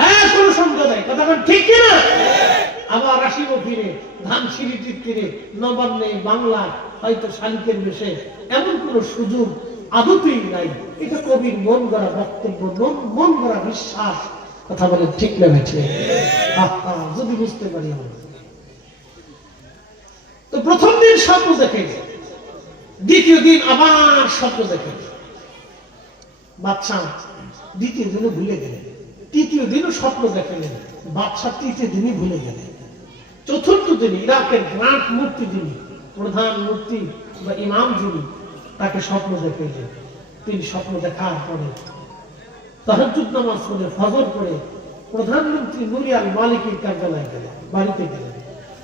হ্যাঁ, কোনো সন্দেহ নাই। কথা বলেন ঠিক কি না? আবার আসিব ফিরে ধানসিঁড়িটির তীরে নবান্নে বাংলা হয়তো শালিকের বেশে, এমন কোন সুযোগ আদতেই নাই। এটা কবির মন গড়া বক্তব্য, মন গড়া বিশ্বাস। কথা বলেন ঠিক না বেঠে? যদি বুঝতে পারি আমরা। তো প্রথম দিন স্বপ্ন দেখে, দ্বিতীয় দিন আবার স্বপ্ন দেখে। বাদশা দ্বিতীয় দিনও ভুলে গেলেন, তৃতীয় দিনও স্বপ্ন দেখলেন। বাদশা তৃতীয় দিনই ভুলে গেলেন। চতুর্থ দিন ইরাকের গ্রান্ট মূর্তি যিনি, প্রধান মূর্তি বা ইমাম যিনি, তাকে স্বপ্ন দেখলেন। তিনি স্বপ্ন দেখার পরে তাহাজ্জুদ নামাজ পড়ে ফজর পড়ে প্রধানমন্ত্রী নুরি আল মালিকের কার্যালয়ে গেলেন, বাড়িতে গেলেন।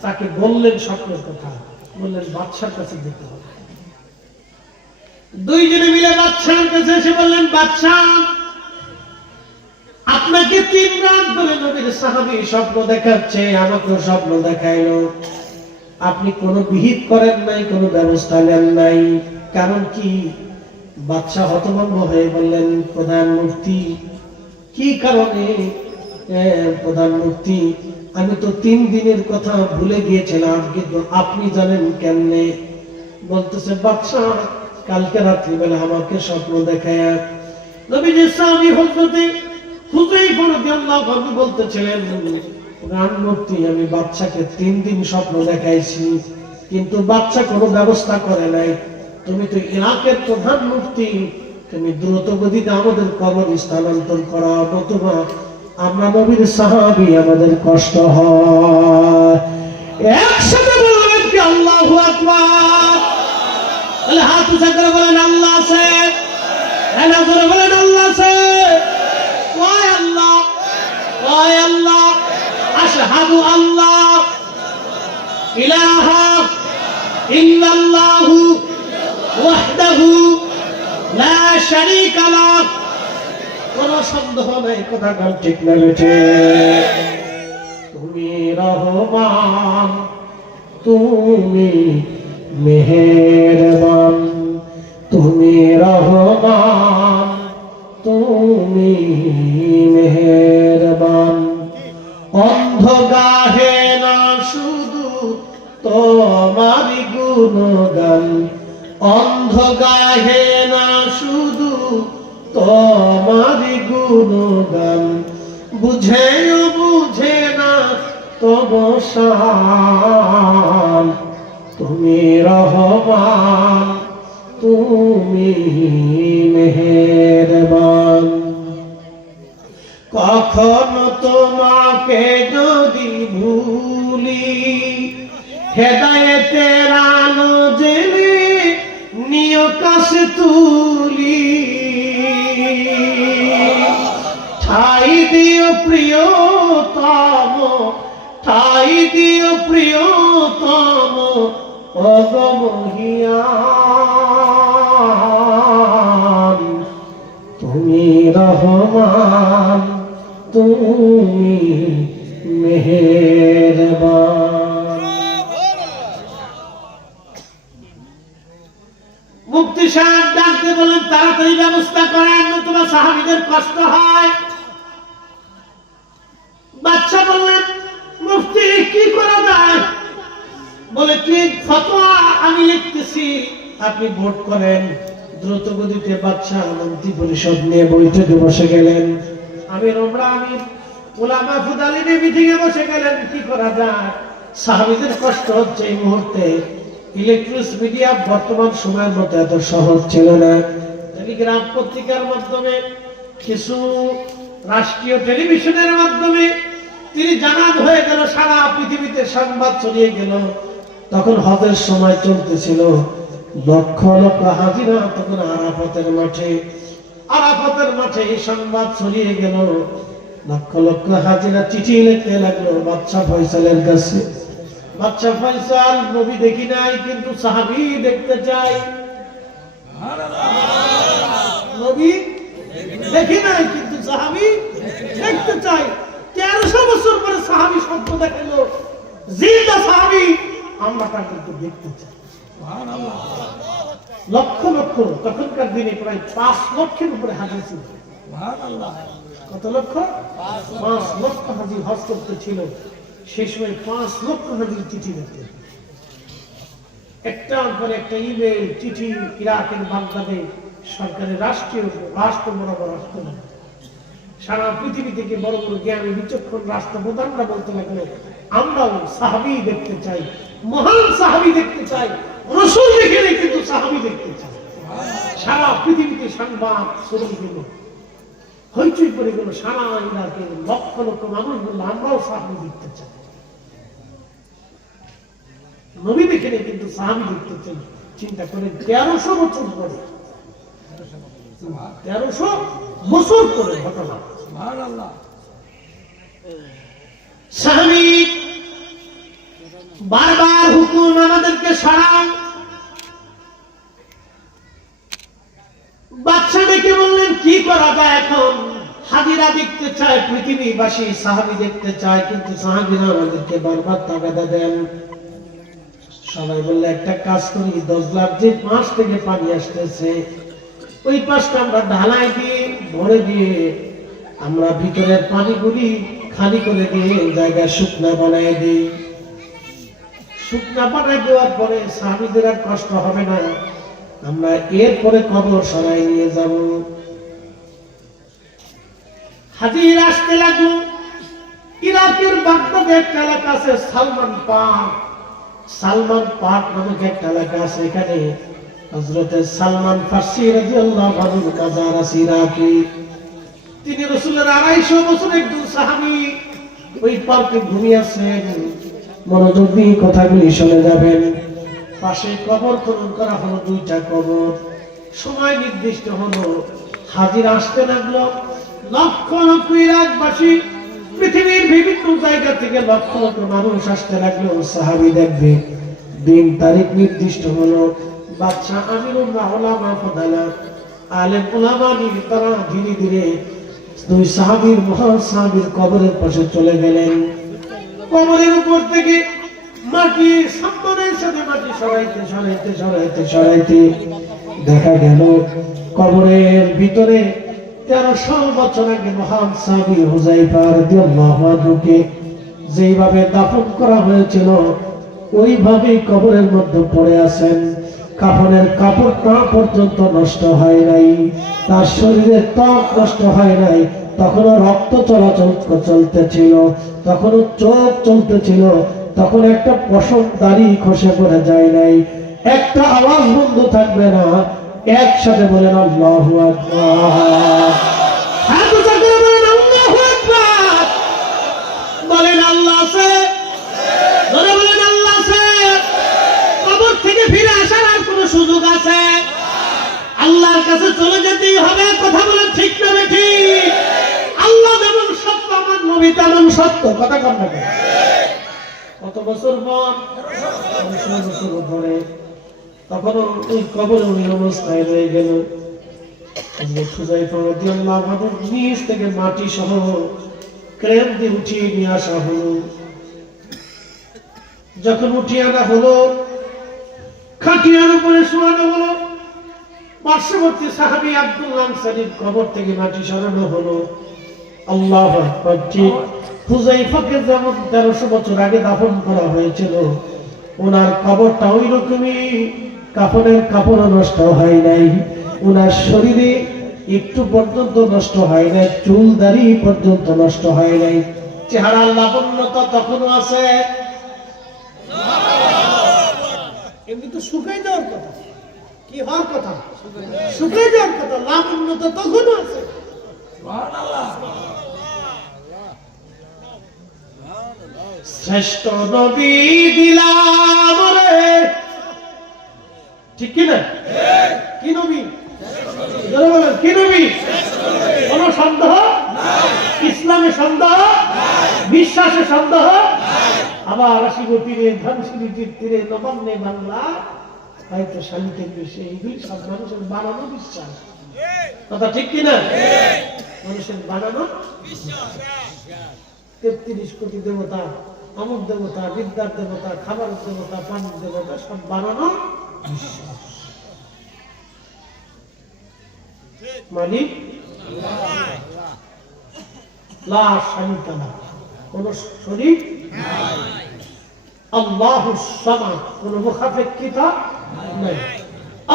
তাকে বললেন স্বপ্নের কথা, বললেন বাদশার কাছে যেতে হবে। দুইজনে মিলে বাদশার কাছে এসে বললেন, বাদশাহ আপনাকে 3 রাত ধরে নবীর সাহাবী স্বপ্ন দেখাচ্ছে, আমাকেও স্বপ্ন দেখাইলো। আপনি কোনো বিহিত করেন নাই, কোনো ব্যবস্থা নেন নাই, কারণ কি? বাদশা হতভম্ব হয়ে বললেন, প্রধানমন্ত্রী কি কারণে? প্রধানমন্ত্রী আমি তো 3 দিনের কথা ভুলে গিয়েছিলাম, কিন্তু আপনি জানেন কেমনে? বলতেছে, বাদশা কালকে রাত্রিবেলা আমাকে স্বপ্ন দেখায় নবীজি সাহাবী হযরতে হুযায়ফা রাদিয়াল্লাহু আনহু বলতেছিলেন, প্রধানমন্ত্রী আমি বাদশাকে 3 দিন স্বপ্ন দেখাইছি, কিন্তু বাদশা কোনো ব্যবস্থা করে নাই। তুমি তো ইরাকের প্রধানমন্ত্রী, তুমি দ্রুত গতিতে আমাদের কবর স্থানান্তর করা, নতুবা আমরা নবীর সাহাবী, আমাদের কষ্ট হয়। একসাথে বলবেন কি আল্লাহু আকবার? তাহলে হাত উঁচা করে বলেন আল্লাহ আছে। এলা করে বলেন আল্লাহ আছে। ওয়াই আল্লাহ, ওয়াই আল্লাহ। আশহাদু আল্লাহ ইলাহা ইল্লাল্লাহু ওয়াহদাহু লা শারীকা লাহু। কোনো সন্দেহ নাই, কথা বল ঠিক না বেঠে? তুমি রহমান, তুমি মেহেরবান, তুমি রহমান, তুমি মেহেরবান। অন্ধ গাহে না শুধু তোমারি গুণগান, অন্ধ গাহে না শুধু তোমারি গুণগান, বুঝেও বুঝে না তবু শান। তুমি রহমান, তুমি মেহেরবান। কখনো তোমাকে যদি ভুলি, হেদায়েতের আলো জেলে নিয় কাছে তুলি। ঠাই দিও প্রিয়তম, ঠাই দিও প্রিয়তম, অগমহিয়ান। তুমি রহমান, তুমি মেহেরবান। মুফতি সাহেব ডাকতে বলেন, তাড়াতাড়ি ব্যবস্থা করেন, নতুবা সাহাবীদের কষ্ট হয়। বাদশা বললেন, মুফতি কি করা যায়? বলে, কি ফতোয়া আমি লিখতেছি, আপনি ভোট করেন। দ্রুত গতিতে বাদশা মন্ত্রী পরিষদ নিয়ে বৈঠকে বসে গেলেন। আমির ওমরা আমির উলামা ফুদালিনে মিটিংয়ে বসে গেলেন, কি করা যায়? সাহাবীদের কষ্ট হচ্ছে এই মুহূর্তে। ইলেকট্রনিক্স মিডিয়া বর্তমান সময়ের মতো এত সহজ ছিল না। টেলিগ্রাম পত্রিকার মাধ্যমে, কিছু রাষ্ট্রীয় টেলিভিশনের মাধ্যমে তিনি জানান হয়ে গেল, সারা পৃথিবীতে সংবাদ ছড়িয়ে গেল। তখন হজের সময় চলতেছিল, লক্ষ লক্ষ হাজিরা তখন আরাফাতের মাঠে, আরাফাতের মাঠে এই সংবাদ ছড়িয়ে গেল। লক্ষ লক্ষ হাজিরা চিঠি লিখতে লাগলো বাদশা ফয়সালের কাছে। বাচ্চা ফয়সাল, নবী দেখি নাই কিন্তু সাহাবী দেখতে চাই। নবী দেখি নাই কিন্তু সাহাবী দেখতে চাই। 1300 বছর পরে সাহাবী স্বপ্ন দেখালো, জিন্দা সাহাবী, আমরা তাকে দেখতে চাই। লক্ষ লক্ষ, তখনকার দিনে প্রায় 5 লক্ষের উপরে হাজি ছিল। কত লক্ষ? 5 লক্ষ হাজি হজ করতে ছিল। সেই সময় 5 লক্ষ হাজির চিঠি দেখতেন, একটার পরে একটা ইমেল চিঠি। ইরাকের বাগদাদে সরকারের রাষ্ট্র বরাবর রাষ্ট্র সারা পৃথিবী থেকে বড় বড় জ্ঞানী বিচক্ষণ রাষ্ট্রপ্রধানরা বলতে লাগলো, আমরাও সাহাবী দেখতে চাই, মহান সাহাবী দেখতে চাই। রাসূল দেখে নেই কিন্তু সাহাবী দেখতে চাই। সারা পৃথিবীতে সংবাদ ছড়িয়ে গেল, হইচই করে গেল। সারা ইরাকের লক্ষ লক্ষ মানুষ বলল, আমরাও সাহাবী দেখতে চাই। নবী দেখে নেই কিন্তু সাহাবী দেখতে চাই। চিন্তা করে 1300 বছর পরে, 1300 বছর পরে ঘটনা। সাহাবী বারবার হুকুম আমাদেরকে সরান। বাদশা ডেকে বললেন, কি করা যায় এখন? হাজিরা দেখতে চায় পৃথিবীবাসী, সাহাবী দেখতে চায়, কিন্তু সাহাবীরা আমাদেরকে বারবার তাগাদা দেন। সবাই বললে, একটা কাজ করি, 10 লাখ যে পাশ থেকে পানি আসতেছে, ওই পাশটা আমরা ঢালাই দিয়ে ভরে দিয়ে আমরা ভিতরের পানিগুলি খালি করে দিয়ে জায়গা শুকনা বানায় দিই। শুকনা বানায় দেওয়ার পরে সাহাবীদের আর কষ্ট হবে না, আমরা এরপরে কবর সরাই নিয়ে যাব। হাজির আসতে লাগলো। ইরাকের বাগদাদে একটা এলাকা আছে সালমান পার্ক নামক একটা এলাকা আছে। এখানে হযরতে সালমান ফারসি রাদিয়াল্লাহু আনহু মাজার আছে ইরাকে। তিনি রাসূলের 250 বছর একজন সাহাবী ওই পার্কে ঘুমিয়ে আছেন। মনোযোগ দিয়ে কথাগুলি শুনে যাবেন। পাশে কবর খনন করা হলো, 2টা কবর। সময় নির্দিষ্ট হলো, হাজির আসতে লাগলো। লক্ষ লক্ষ ইরাকবাসী, পৃথিবীর বিভিন্ন জায়গা থেকে লক্ষ লক্ষ মানুষ আসতে লাগলো সাহাবী দেখবে। দিন তারিখ নির্দিষ্ট হলো। বাদশা আমিরুল উলামা ফাদালা আলেম উলামা নিয়ে তারা ধীরে ধীরে 2 সাহাবীর, মহান সাহাবীর কবরের পাশে চলে গেলেন। কবরের উপর থেকে মাটি সম্মানের সাথে মাটি সরাইতে দেখা গেল কবরের ভিতরে 1300 বছর আগে মহান সাহাবী হুযায়ফা রাদিয়াল্লাহু আনহুকে যেইভাবে দাফন করা হয়েছিল ওইভাবেই কবরের মধ্যে পড়ে আছেন। কাফনের কাপড়টা পর্যন্ত নষ্ট হয় নাই, তার শরীরের ত্বক নষ্ট হয় নাই, তখনও রক্ত চলাচল চলতেছিল, তখনও চোখ চলতেছিল, তখন একটা পশম দাড়ি খসে পড়ে যায় নাই, একটা আওয়াজ বন্ধ থাকবে না। একসাথে বলেন আল্লাহু আকবার। হাত উঁচা করে বলেন আল্লাহু আকবার। বলেন আল্লাহ আছে, বলেন আল্লাহ আছে। কবর থেকে ফিরে আসার আর কোনো সুযোগ আছে? আল্লাহর কাছে চলে যেতেই হবে। কথা বলেন ঠিক না ঠিক? আল্লাহ যেমন সত্য, আমার নবী তেমন সত্য। কথা কন না? কত বছর পর? 1300 বছর পরে। তখন ওই কবরে ওই অবস্থায় রয়ে গেল। হযরত হুযায়ফা রাদিয়াল্লাহু আনহু নিচ থেকে মাটি সহ ক্রেন দিয়ে উঠিয়ে নিয়ে আসা হলো। যখন উঠিয়ে আনা হলো, খাটিয়ার উপরে শোয়ানো হলো। পার্শ্ববর্তী সাহাবী আব্দুল্লাহ আনসারীর কবর থেকে মাটি সরানো হলো। আল্লাহু আকবার। ঠিক হুযায়ফাকে যেমন 1300 বছর আগে দাফন করা হয়েছিল, ওনার কবরটা ওই রকমই, কাফনের কাপড় নষ্ট হয় নাই, ওনার শরীরে একটু পর্যন্ত নষ্ট হয় নাই, চুল দাড়ি পর্যন্ত নষ্ট হয় নাই, চেহারার লাবণ্যতা তখনও আছে। এমনি তো শুকাই যাওয়ার কথা, কি হওয়ার কথা? শুকাই যাওয়ার কথা, লাবণ্যতা তখনও আছে। শ্রেষ্ঠ নবী দিলাম রে, ঠিক কিনা? কি নবী? কি নবী? কোন সন্দেহ? ইসলামে সন্দেহ? বিশ্বাসে সন্দেহ? আবার আসিব তীরে ধানসিঁড়িটির তীরে নবান্নে বাংলা হয়তো শালিকের বিষয়ে এইগুলি সব মানুষের বানানো বিশ্বাস। কথা ঠিক কিনা? মানুষের বানানো 33 কোটি দেবতা, অমুক দেবতা, বিদ্যার দেবতা, খাবারের দেবতা, পানির দেবতা, সব বানানো বিশ্বাস। মালিক লা শারীকা লাহু, কোন শরীক নাই। আল্লাহুস সামাদ, কোন মুখাপেক্ষিতা নাই।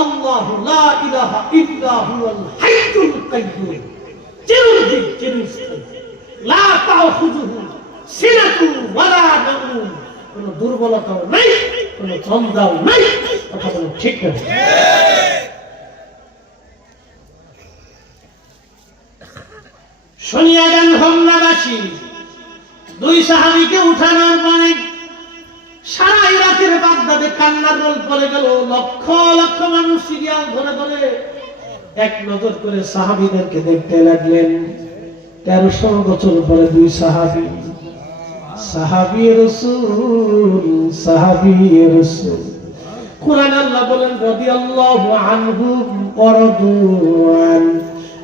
আল্লাহু লা ইলাহা ইল্লা হুয়াল হাইয়ুল কাইয়্যুম, চিরঞ্জীব চিরস্থায়ী। লা তাখুযুহু সিনাতুন ওয়ালা নাওম, কোন দুর্বলতাও নাই, কোন তন্দ্রাও নাই। কথা বলো ঠিক না? শুনিয়া যান হোমনাবাসী, দুই সাহাবীকে উঠানোর পরে সারা ইরাকের বাগদাদে কান্নার রোল পড়ে গেল। লক্ষ লক্ষ মানুষ সিরিয়াল ধরে ধরে এক নজর করে সাহাবীদেরকে দেখতে লাগলেন। 1300 বছর পরে দুই সাহাবী, সাহাবী রাসূল, সাহাবী রাসূল। কুরআন আল্লাহ বলেন রাদিয়াল্লাহু আনহুম ওয়া রাদু আন,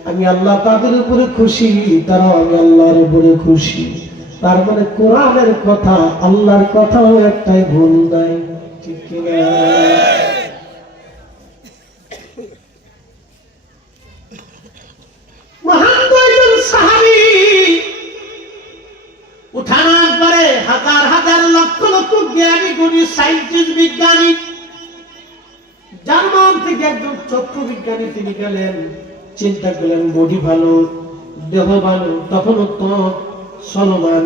আমি আল্লাহ তাদের উপরে খুশি, তারা আমি আল্লাহর উপরে খুশি। তার মানে কোরআনের কথা, আল্লাহর কথাও একটাই ভুল নাই। ঠিক কিনা? মহান দুইজন সাহাবী উঠানোর পরে হাজার হাজার লক্ষ লক্ষ জ্ঞানী গুণী সায়েন্টিস্ট বিজ্ঞানী, জার্মান থেকে একজন চক্ষু বিজ্ঞানী তিনি গেলেন। চিন্তা করলেন বডি ভালো, দেহ ভালো, তখনও ত্বক চলমান,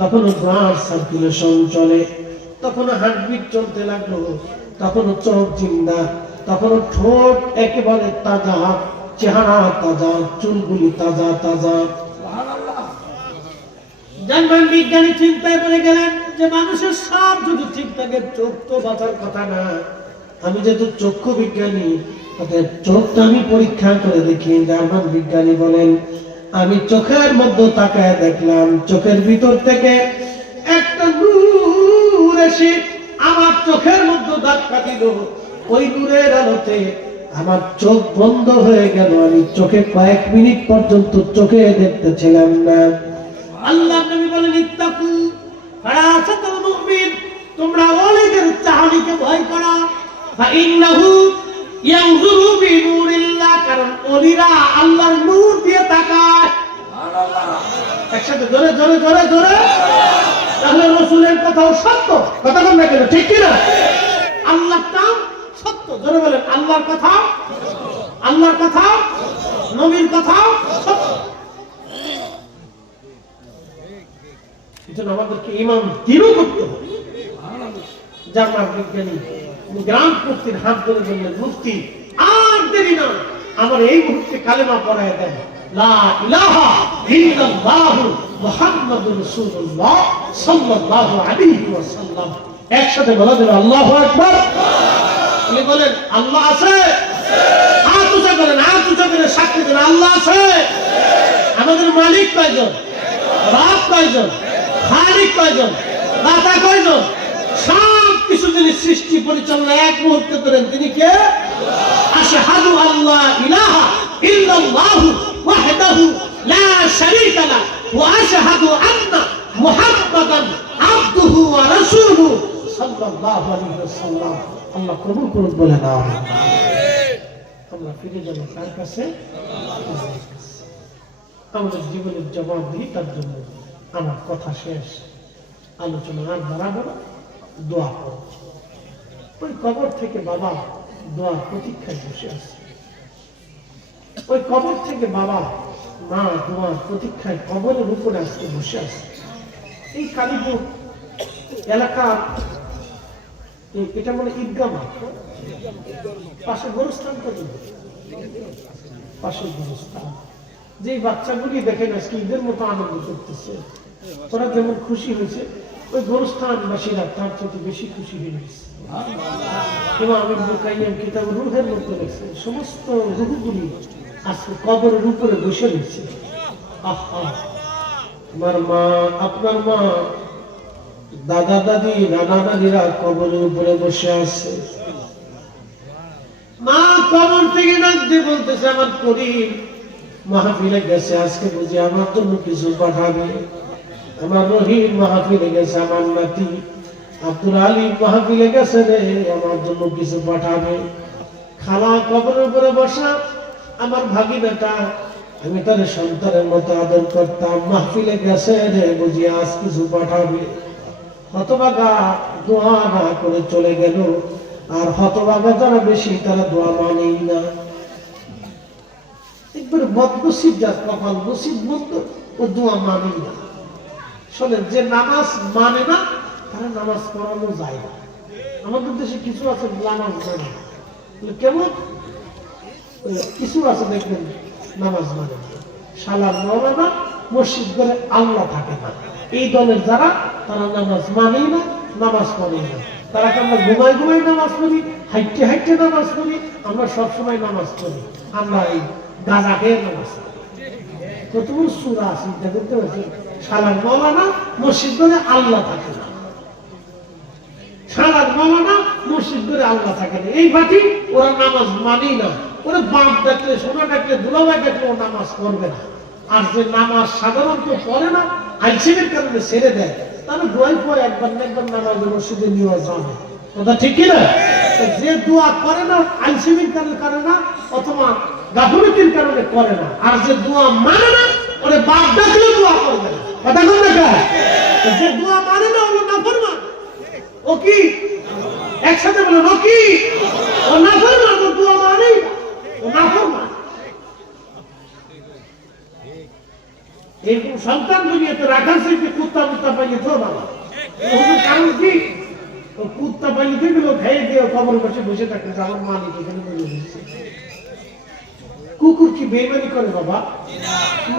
তখনও ব্লাড সার্কুলেশন চলে, তখনও হার্টবিট চলতে লাগলো, তখনও চোখ জিন্দা, তখনও ঠোঁট একেবারে তাজা, চেহারা তাজা, চুলগুলি তাজা তাজা। জার্মান বিজ্ঞানী চিন্তায় পড়ে গেলেন যে মানুষের সব যদি ঠিক থাকে, চোখ তো বাঁচার কথা না। আমি যেহেতু চক্ষু বিজ্ঞানী, চোখটা আমি পরীক্ষা করে দেখি। জার্মান বিজ্ঞানী বলেন আমি চোখের মধ্যে তাকায় দেখলাম, চোখের ভিতর থেকে একটা নূর এসে আমার চোখের মধ্যে ধাক্কা দিল। ওই নূরের আলোতে আমার চোখ বন্ধ হয়ে গেল। আমি চোখে কয়েক মিনিট পর্যন্ত চোখে দেখতেছিলাম না। আল্লাহ নবী বলেন ইত্তাকু ফারাসাতুল মুমিন, তোমরা ওলিদের চাহনিকে ভয় করো। ফাইন্নাহু ইয়ানজুরু বিনুরিল্লাহ, কারণ ওলিরা আল্লাহর নূর দিয়ে তাকায়। সুবহানাল্লাহ। একসাথে জোরে জোরে জোরে জোরে। তাহলে রাসূলের কথাও সত্য, কথা বলবেন কেন? ঠিক কি না? আল্লাহর নাম সত্য, জোরে বলেন আল্লাহর কথা, আল্লাহর কথা, নবীর কথা সত্য। এজন্য আমাদেরকে ঈমান দৃঢ় করতে হবে। জার্মান বিজ্ঞানী গ্রাম মুফতির হাত ধরে বললেন মুফতি আর দেরি না, আমার এই মুহূর্তে কালেমা পড়ায় দেন, লা ইলাহা ইল্লাল্লাহ মুহাম্মাদুর রাসূলুল্লাহ সাল্লাল্লাহু আলাইহি ওয়াসাল্লাম। একসাথে বলা যাবে আল্লাহু আকবার। উনি বলেন আল্লাহ আছে, হাত উঁচা করেন, হাত উঁচা করে সাক্ষী দেন আল্লাহ আছে। আমাদের মালিক কয়জন? রব কয়জন? খালিক কয়জন? দাতা কয়জন? সব কিছু যিনি সৃষ্টি পরিচালনা এক মুহূর্তে করেন তিনি কে? আশহাদু আল্লা ইলাহা ইল্লাল্লাহু ওয়াহদাহু লা শারীকা লাহু ওয়া আশহাদু আন্না মুহাম্মাদান আবদুহু ওয়া রাসূলুহু সাল্লাল্লাহু আলাইহি ওয়াসাল্লাম। আল্লাহ কবুল করুন বলে না আমিন। আমরা ফিরে যাব কার কাছে? আমাদের জীবনের জবাবদিহি তার জন্য। আমার কথা শেষ, আলোচনা আর বাড়াবো না। দোয়া করো। ওই কবর থেকে বাবা দোয়া প্রতীক্ষায় বসে আছে। ওই কবর থেকে বাবা মা দোয়া প্রতীক্ষায় কবরের উপরে আজকে বসে আছে। এই কালীপুর এলাকা, এটা বলে ঈদগাহ মাঠ, পাশে গোরস্থান পর্যন্ত, পাশে গোরস্থান। যে বাচ্চাগুলি দেখেন আজকে ঈদের মতো আনন্দ করতেছে, ওরা যেমন খুশি হয়েছে, ওই গোরস্থানবাসীরা তার চেয়ে বেশি খুশি হয়ে গেছে। ইমাম ইবনে কাইয়্যিম কিতাব রূহের মধ্যে লেখছে সমস্ত রূহগুলি আজকে কবরের উপরে বসে রয়েছে। আহা, আমার মা, আপনার মা দাদা দাদি নানা নানিরা কবরের উপরে বসে আছে। মা কবর থেকে ডাক দিয়ে বলতেছে, আমার করিম মাহফিলে গেছে, আজকে বুঝি আমার জন্য কিছু পাঠাবে। আমার রহিম মাহফিলে গেছে, আমার নাতি আব্দুল আলী মাহফিলে গেছে রে, আমার জন্য কিছু পাঠাবে। খালা কবরের উপরে বসা, আমার ভাগিনাটা, আমি তার সন্তানের মতো আদর করতাম, মাহফিলে গেছে রে, বুঝি আজ কিছু পাঠাবে। হতভাগা দোয়া না করে চলে গেল। আর হতভাগা যারা বেশি তারা দোয়া মানেই না। একবার বদনসিব যার কপাল নসিব মন্দ, ও দোয়া মানেই না। শোনেন, যে নামাজ মানে না তারা নামাজ পড়ানো যায় না। আমাদের দেশে কিছু আছে নামাজ মানে না। কেমন কিছু আছে দেখবেন নামাজ মানে না। শালার মৌলানা মসজিদ করে আল্লাহ থাকে না। এই দলের যারা, তারা নামাজ মানেই না, নামাজ পড়েই না। তারা আমরা ঘুমাই ঘুমাই নামাজ পড়ি, হাইটে হাইটে নামাজ পড়ি, আমরা সবসময় নামাজ পড়ি, আমরা এই গাঁজা খেয়ে নামাজ পড়ি। কতগুলো সূরা চিন্তা করতে হয়েছে। শালার মৌলানা মসজিদ করে আল্লাহ থাকে না, শালার মৌলানা মসজিদ করে আল্লাহ থাকে না। এই পার্টি ওরা নামাজ মানেই না। ওরা বাপ ডাকলে, সোনা ডাকলে, দুলাভাই ডাকলে ও নামাজ পড়বে না। আর যে নামাজ সাধারণত পড়ে না, আইসিমের কারণে ছেড়ে দেয়, তাহলে দোয়াই পড়ে একবার না একবার নামাজ মসজিদে নিয়ে যাবে। কথা ঠিক কিনা? যে দোয়া করে না আইসিমের কারণে না, অথবা গাফলতির কারণে করে না। আর যে দোয়া মানে না, ওরে বাপ ডাকলে দোয়া করবে না। কথা কোন দেখা? যে দোয়া মানে না ওগুলো নাফরমান। ও কি একসাথে বলেন, ও কি? ও নাফরমান, ও দোয়া মানেই না, ও নাফরমান। এরকম সন্তান দুনিয়াতে রাখার চাইতে কুত্তা মুত্তা পাইয়ে তো বাবা। কারণ কি? ও কুত্তা পাইয়ে দিয়ে গেল, খেয়ে দিয়ে কবর বসে বসে থাকতে, আমার মালিক এখানে বলে দিচ্ছে। কুকুর কি বেইমানি করে বাবা?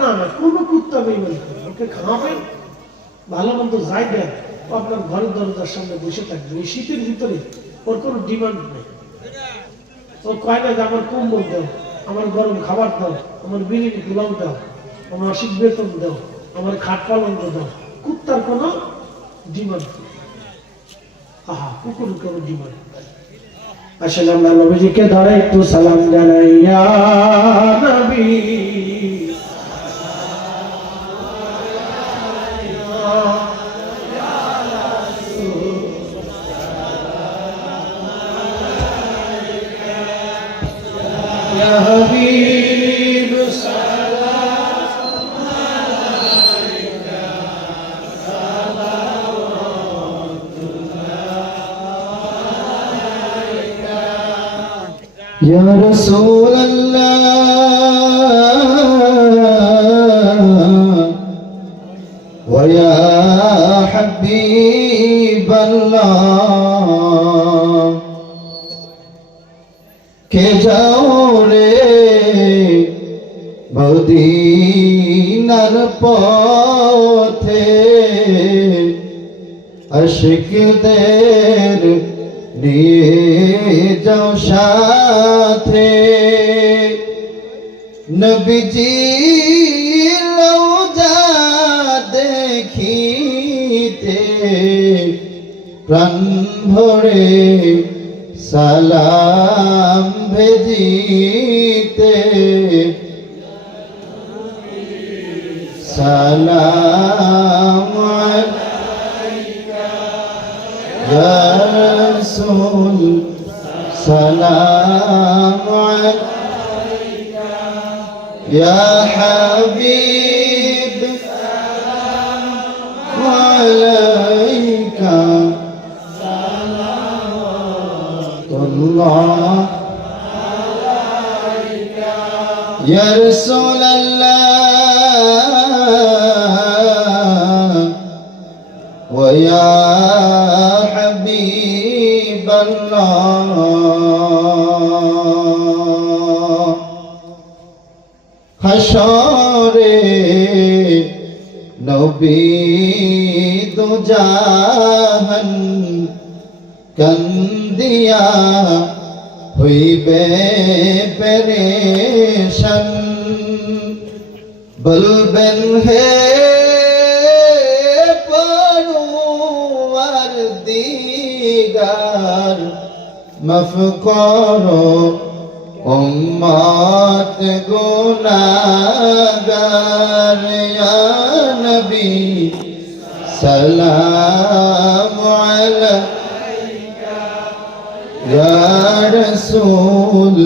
না না, কোন কুত্তা বেইমানি করে? ওকে খাওয়াবেন, ভালো মন্দ যাই দেন, আপনার ঘরের দরজার সামনে বসে থাকবে। এই শীতের ভিতরে ওর কোনো ডিমান্ড নেই। ও কয় না যে আমার কম্বল দাও, আমার গরম খাবার দাও, আমার বিরিয়ানি পোলাও দাও, আমার মাসিক বেতন দাও, আমার খাট পালন দাও। কুত্তার কোনো ডিমান্ড নেই। আহা, কুকুরের কোনো ডিমান্ড নেই। আসলে আমরা নবীজিকে ধরে একটু সালাম জানাই, ইয়া নবী ইয়া হাবিব সালাম আলাইকা সালাওয়াতুল্লাহ या रसूल अल्लाह व या हबीब अल्लाह के जाओ रे मदीनार पथे आशिकদের নিয়ে যাও সাথে নবীজি রওজা দেখিতে প্রাণ ভরে সালাম ভেজিতে সালাম या रसूल सलाम अलैका या हबीब सलाम अलैका सलावतुल्लाह अलैका या रसूल अल्लाह व या حبيب الله হাসরে নবী দু জাহান কান্দিয়া হইবে পেরেশান বলবেন হে দিগার মাফ করো উম্মত গুনাহগার ইয়া নবী সালাম আলাইকা ইয়া রাসূল